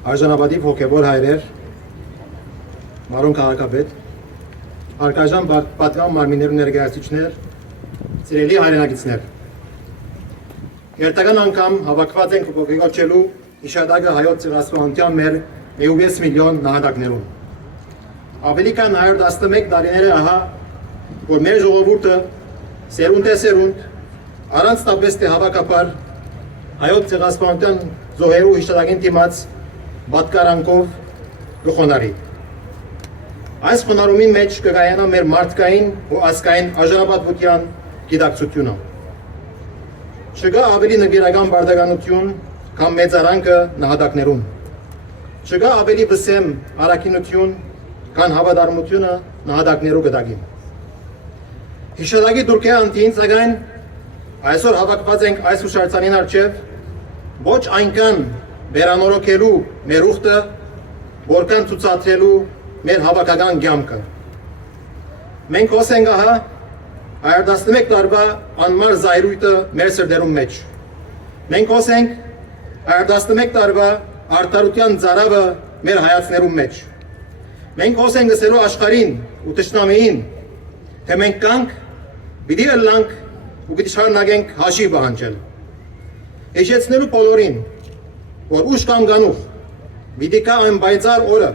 Արժանապատիվ հոգևոր հայրեր, Մարոն քաղաքապետ, հարգարժան պատգամ մարմիններ ու ներկայացուցիչներ, սիրելի հայրենակիցներ։ Երթական անգամ հավաքված ենք ողջունելու իշադակը հայոց ցեղասպանության մեր 6 միլիոն նահատակներուն։ Ավելի քան 111 տարիներ ահա, որ մեր ժողովուրդը սերունդ առանց տապես թե հավաքապար հայոց ցեղասպանության զոհերու իշադակին դիմաց պատկարանքով գխոնարի։ Այս խոնարհումի մեջ կկայանա մեր մարդկային ու ազգային արժանապատվության գիտակցությունը։ Չկա ավելի նվիրական բարդականություն, քան մեծարանքը նահատակներուն։ Չկա ավելի վսեմ առաքինություն, քան հավատարմությունը նահատակներու գտակին։ Հիշադակի դուրքե անտին, սակայն այսօր հավաքված ենք այս հուշարձանին առջև ոչ այնքան վերանորոգելու մեր ուխտը, որքան ցուցադրելու մեր հավաքական կյանքը։ Մենք հոսենք ահա 111 տարվա անմար զայրույթը մեր սրտերում մեջ։ Մենք հոսենք 111 տարվա արդարության ծարավը մեր հայացներում մեջ։ Մենք հոսենք լսելու աշխարհին ու թշնամիին, թե մենք կանք, պիտի ըլլանք ու պիտի շարունակենք հաշիվ պահանջել։ Հիշեցնելու բոլորին, որ ուշ կամ գանուխ, պիտի կա այն բայցար օրը,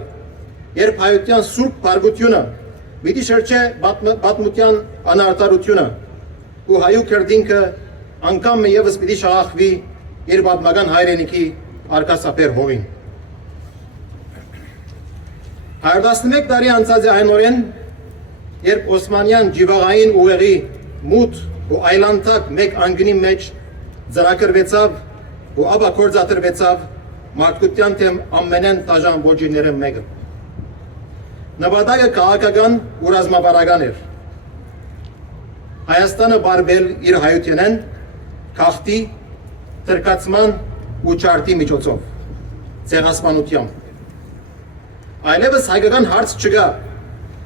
երբ հայության սուրբ բարգությունը պիտի շրջե պատմության անարտարությունը ու հայու քրդինքը անգամ ևս պիտի շաղախվի իր պատմական հայրենիքի արկասապեր հողին։ 111 տարի անցած է այն օրեն, երբ Օսմանյան ջիվաղային ուղեղի մութ ու այլանդակ մեկ անգնի մեջ ծրագրվեցավ ու ապա կործատրվեցավ մարդկության թեմ ամենեն տաժան ոչիները մեկը։ Նպատակը քաղաքական ու ռազմավարական էր։ Հայաստանը բարբել իր հայութենեն քաղտի, տրկացման ու չարտի միջոցով, ցեղասպանությամբ։ Այլևս հայկական հարց չկա,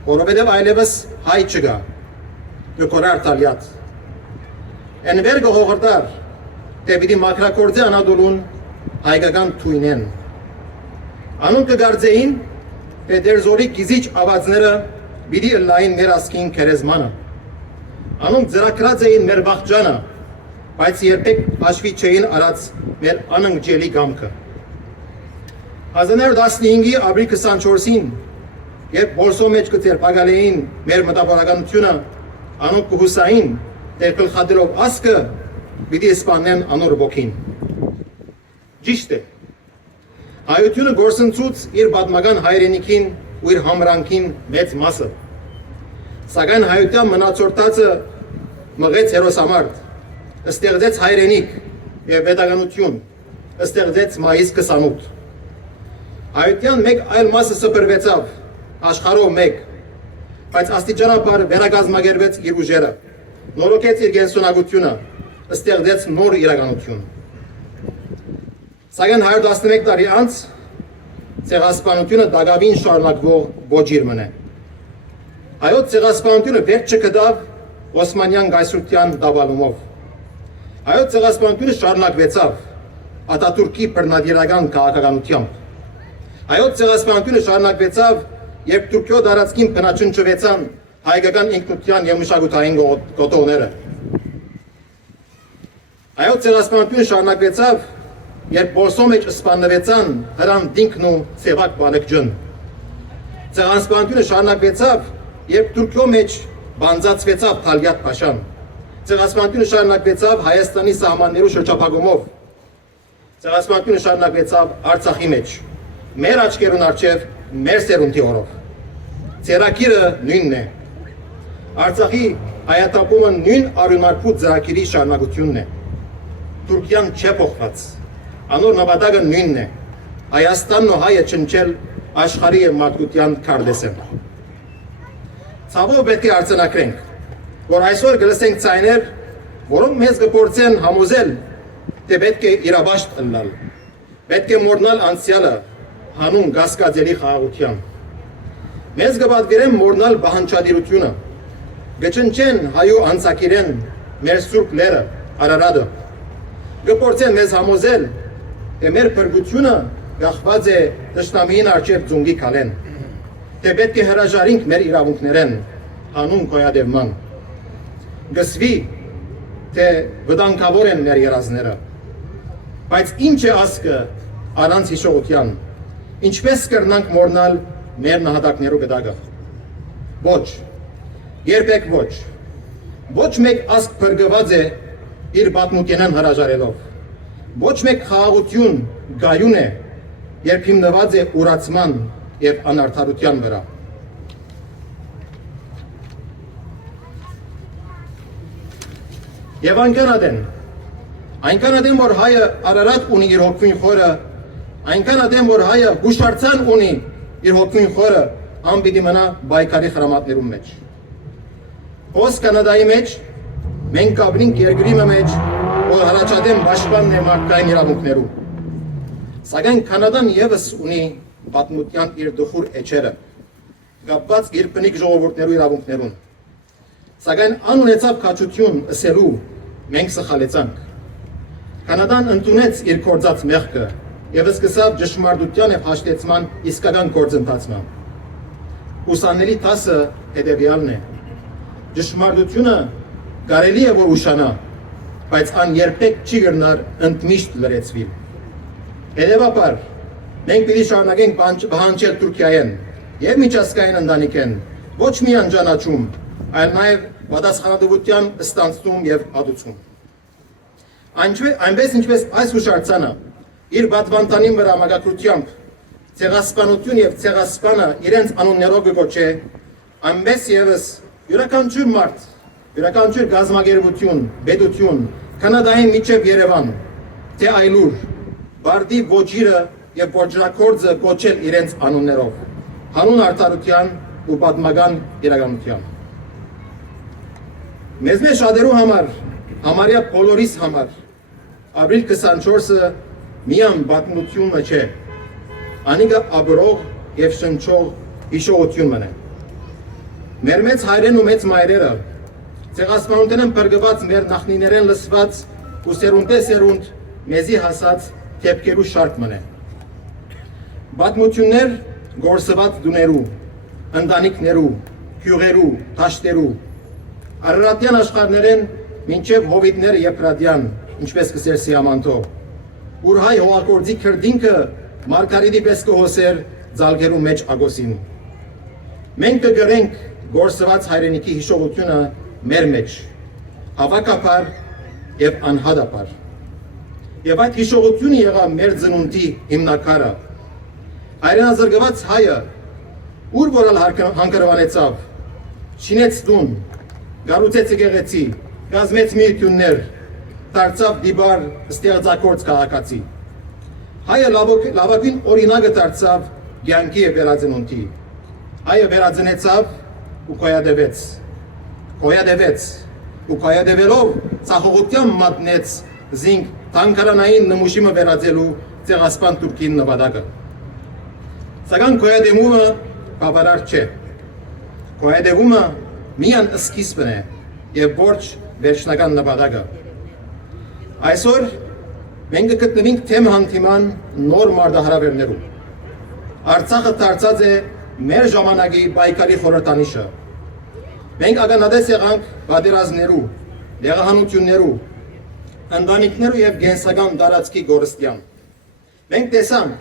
որովհետև այլևս հայ չկա, գկորար տալյատ։ Ենվեր գողորդար, թե պիտի մակրակործե անադոլուն հայկական թույնեն։ Անուն կգարձեին, թե դերզորի գիզիչ ավազները պիտի ըլլային մեր ասկին քերեզմանը։ Անոնք ծրագրած էին մեր վախճանը, բայց երբեք հաշվի չէին արած մեր անընկճելի կամքը։ 1915-ի ապրիլ 24-ին, երբ Որսո մեջ կձերբակալեին մեր մտավորականությունը, անոնք կհուսային, թե գլխադրով ասկը պիտի սպանեն անոր ոգին։ Ճիշտ է։ Հայությունը գործընծուց իր պատմական հայրենիքին ու իր համրանքին մեծ մասը։ Սակայն հայության մնացորդածը մղեց հերոսամարտ, ստեղծեց հայրենիք եւ պետականություն, ստեղծեց մայիս 28։ Հայության մեկ այլ մասը սփռվեցավ, աշխարհով մեկ, բայց աստիճանաբար վերագազմագերվեց իր ուժերը, նորոգեց իր գենսունակությունը, ստեղծեց նոր իրականություն։ Սակայն 111 տարի անց ցեղասպանությունը դակավին շարունակվող ոչիր մնե։ Հայոց ցեղասպանությունը վերջ չգտավ Օսմանյան գայսրության դավալումով։ Հայոց ցեղասպանությունը շարունակվեցավ Աթաթուրքի բռնադիրական քաղաքականությամբ։ Հայոց ցեղասպանությունը շարունակվեցավ, երբ Թուրքիո դարածքին բնաչնչվեցան հայկական ինքնության եւ մշակութային գոտոները։ Հայոց ցեղասպանությունը շարունակվեցավ, երբ Որսո մեջ սպանվեցան Հրանտինքն ու Սևակ Բալեքջան։ Ցեղասպանությունը շարունակվեցավ, երբ Թուրքիո մեջ բանձացվեցավ Թալյատ Փաշան։ Ցեղասպանությունը շարունակվեցավ Հայաստանի սահմաններու շրջափակումով։ Ցեղասպանությունը շարունակվեցավ Արցախի մեջ։ Մեր աչքերուն առջև մեր սերունդի օրով։ Ցերակիրը նույնն է։ Արցախի հայատակումը նույն արյունարփու ծրագիրի շարունակությունն է։ Թուրքիան չէ փոխված։ Անոր նպատակը նույնն է։ Հայաստանն ու հայը չնչել աշխարհի եւ մարդկության քարտեզեն։ Ցավով պետք է արձանագրենք, որ այսօր գլսենք ցայներ, որոնք մեզ կփորձեն համոզել, թե պետք է իրավաշտ ըլլալ, պետք է մոռնալ անցյալը, հանուն գասկածելի խաղաղության։ Մեզ կպատվիրեն մոռնալ բանջարությունը, գչնչեն հայու անցակիրեն մեր սուրբ լերը, Արարատը, կփորձեն մեզ համոզել, թե մեր փրկությունը գախված է դաշնամիին արջև ձունգի կալեն, թե պետք է հրաժարինք մեր իրավունքներեն հանուն գոյադևման, գսվի, թե վտանգավոր են մեր երազները, բայց ինչ է ասկը առանց հիշողության, ինչպես կրնանք մորնալ մեր նահատակներու գդագը, ոչ, երբեք ոչ, ոչ մեկ ասկ պրգված է իր պատմուկենան հրաժարելով, ոչ մեկ խաղաղություն գայուն է, երբ հիմնված է ուրացման և անարդարության վրա։ Եվ այնքան ադեն, որ հայը Արարատ ունի իր հոգվին խորը, այնքան ադեն, որ հայը Հուշարձան ունի իր հոգվին խորը, ան պիտի մնա բայկարի խրամատներում մեջ։ Ոս Կանադայի մեջ, մենք կապնինք երկրի մեջ, որ հրաչադեմ բաշխանն է մարդկային իրավունքներու։ Սակայն Կանադան ևս ունի պատմության իր դխուր էջերը, կապված իր բնիկ ժողովուրդներու իրավունքներուն։ Սակայն անունեցավ քաջություն ըսելու մենք սխալեցանք։ Կանադան ընդունեց իր կործած մեղքը և սկսավ ճշմարտության և հաշտեցման իսկական գործընթացման։ Ուսանելի տասը հետևյալն է։ Ճշմարտությունը կարելի է որ ուշանա, բայց ան երբեք չի գրնար ընդմիշտ լրացվիլ։ Հետևաբար, մենք պիտի շարունակենք պահանջել Թուրքիայեն և միջազգային ընտանիքեն ոչ միայն ճանաչում, այլ նաև պատասխանատվության ստանձնում և ադուցում։ Այնպես ինչպես այս հուշարձանը իր պատվանդանի վրա մագակրությամբ ցեղասպանություն և ցեղասպանը իրենց անուններով կգոչե, այնպես ևս յուրաքանչյուր մարդ, յուրաքանչյուր գազագերբություն, պետություն, Կանադայի միջև Երևան, թե այլուր, բարդի ոչիրը և ոչրակորձը կոչել իրենց անուններով, հանուն արդարության ու պատմական իրականության։ Մեզ մեջ շատերու համար, համարյա բոլորիս համար, ապրիլ 24-ը միան պատմությունը չէ, անիկը ապրող և շնչող հիշողություն մնե։ Մեր մեծ հայրեն ու մեծ մայրերը, ցեղասպանության են պրգված մեր նախնիներեն լսված ու սերունդ մեզի հասած թեպքերու շարք մնե։ Պատմություններ գործված դուներու, ընտանիքներու, հյուղերու, թաշտերու, Արարատյան աշխարհներեն մինչև հովիտները Եփրատյան, ինչպես կսեր Սիամանտո, ուր հայ հողագործի քրդինքը Մարգարիտի պես կհոսեր ձալգերու մեջ ագոսին։ Մենք կգրենք գործված հայրենիքի հիշողությունը մեր մեջ, հավաքապար և անհադապար։ Եվ այդ հիշողությունը եղավ մեր ծնունդի հիմնակարը։ Հայրենազրկված հայը, ուր որալ հանգրվանեցավ, չինեց տուն, գառուցեց եկեղեցի, կազմեց միություններ, դարձավ դիբար ստեղծագործ քաղաքացի։ Հայը լավագույն օրինակը դարձավ կյանքի և վերածնունդի։ Հայը վերածնեցավ ու կոյադևեց ու կոյադևելով ծախողության մատնեց զինք թանկարանային նմուշիմը վերածելու ցեղասպան Թուրքին նվադակը։ Սակայն կոյադևումը բավարար չէ։ Կոյադևումը միան սկիզբն է և ոչ վերջնական նպատակը։ Այսօր մենք գտնվենք թեմ հանդիման նոր մարտահրավերներում։ Արցախը դարձած է մեր ժամանակի պայքարի խորհրդանիշը։ Մենք ականատես եղանք պատերազմներու, դեղահանություններու, ընտանիքներու և գենսական տարածքի գորստյան։ Մենք տեսանք,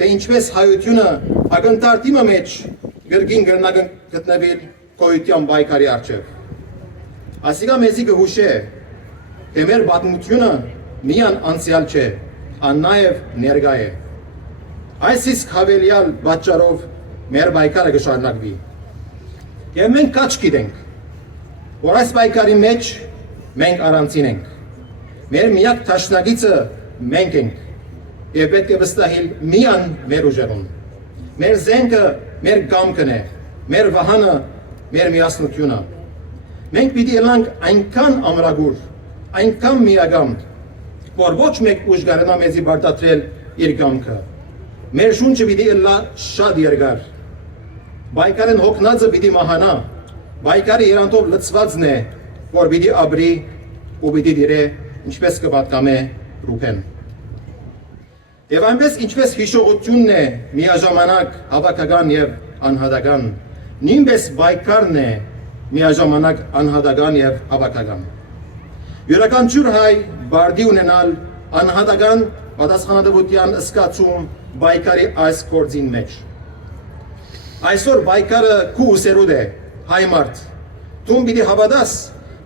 թե ինչպես հայությունը ակնթարթի մեջ գրգին գտնվել գոյության պայքարի առջև։ Ասիկա մեզի կհուշե, թե մեր պատմությունը միան անցյալ չէ, ան նաև ներկա է։ Այս իսկ հավելյալ պատճառով մեր պայքարը կշարունակվի։ Եվ մենք կաչ գիտենք, որ այս պայքարի մեջ մենք առանցին ենք։ Մեր միակ թաշնակիցը մենք ենք և պետք է վստահել միան մեր ուժերուն։ Մեր զենքը մեր կամքն է, մեր վահանը մեր միասնությունը։ Մենք պիտի ելանք այնքան ամրագուր, այնքան միագամ, որ ոչ մեկ ուժ կարենա մեզի բարտադրել իր կամքը։ Մեր շունչը պիտի ելա շատ երկար։ Բայկարեն հոգնածը պիտի մահանա, բայկարի երանտով լծվածն է, որ պիտի ապրի ու պիտի դիրե, ինչպես կպատկամե Ռուփեն։ Եվ այնպես ինչպես հիշողությունն է միաժամանակ հավաքական եւ անհատական, նույնպես բայկարն է միաժամանակ անհատական եւ հավաքական։ Յուրաքանչյուր հայ բարդի ունենալ անհատական պատասխանատվության զգացում բայկարի այս գործին մեջ։ Այսօր բայկարը քու ուսերուդ է, հայ մարդ, դու պիտի հավատաս,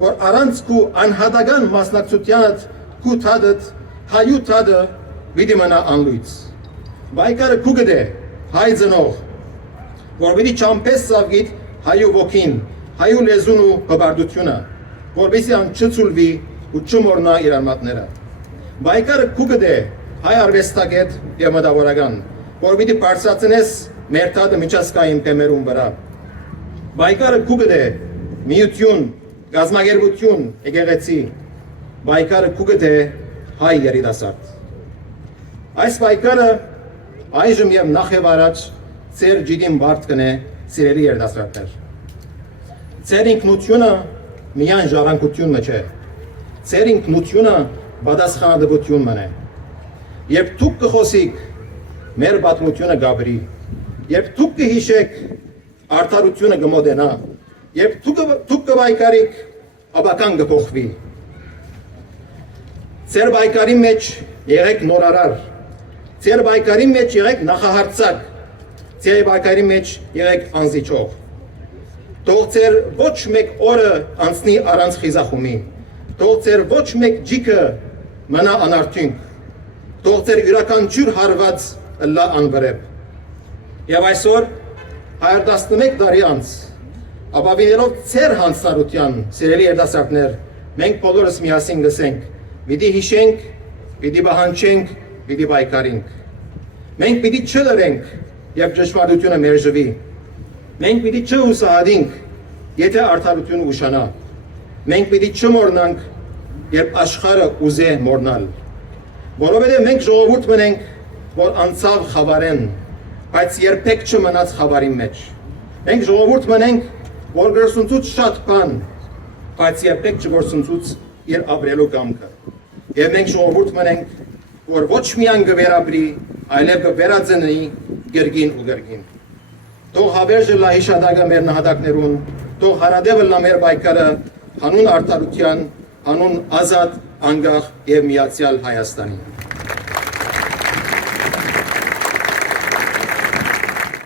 որ առանց քու անհատական մասնակցությանդ քու թադդ, հայու թադը պիտի մնա անլույց։ Բայկարը քու գտե, հայ ծնող, որ պիտի չամպես ծավգիտ հայու ոգին, հայու լեզուն ու հբարդությունը, որպեսզի ան չցուլվի ու չմոռնա իր արմատները։ Բայկարը քու գտե, հայ արվեստագետ եւ մտավորական, որ պիտի բարձրացնես մեր թադը միջազգային թեմերուն վրա։ Բայկարը քու գտե, միություն, գազագերբություն, եկեղեցի, բայկարը քու գտե, հայ երիտասարդ։ Այս բայկարը այժմ եւ նախ եւ առաջ ծեր ջիդին բարդ կնե սիրելի երիտասարդներ։ Ծեր ինքնությունը միայն ժառանգությունը չէ։ Ծեր ինքնությունը պատասխանատվություն մնե։ Երբ դուք կխոսիք, մեր պատմությունը գաբրի։ Երբ դուք կհիշեք, արդարությունը կմոտենա։ Երբ դուք կբայկարիք, աբական կփոխվի։ Ձեր բայկարի մեջ եղեք նորարար։ Ձեր բայկարի մեջ եղեք նախահարցակ։ Ձեր բայկարի մեջ եղեք անզիջող։ Թող ձեր ոչ մեկ օրը անցնի առանց խիզախումի։ Թող ձեր ոչ մեկ ջիքը մնա անարդյունք։ Թող ձեր յուրաքանչյուր հարված լա անվրեպ։ Եվ այսօր 111 տարի անց, ապավինելով ձեր հանձնարարության, սիրելի երիտասարդներ, մենք բոլորս միասին գսենք, պիտի հիշենք, պիտի պահանջենք, պիտի բայկարենք։ Մենք պիտի չլրենք, երբ ճշմարտությունը մերժվի։ Մենք պիտի չհուսահատենք, եթե արդարությունը ուշանա։ Մենք պիտի չմոռնանք, երբ աշխարհը ուզե մոռնալ։ Որովհետև մենք ժողովուրդ մնենք, որ անցավ խավարեն, բայց երբեք չմնաց խավարի մեջ։ Մենք ժողովուրդ մնենք, որ գործունեություն շատ բան, բայց երբեք չգործունեություն իր ապրելու կամքը։ Եվ մենք ժողովուրդ մնենք, որ ոչ միայն կվերապրի, այլև կվերածնի գերգին ու գերգին։ Թող հավերժը լա հիշադակը մեր նահատակներուն, թող հարադևը լա մեր բայկարը, հանուն արդարության, հանուն ազատ, անկախ եւ միացյալ Հայաստանի։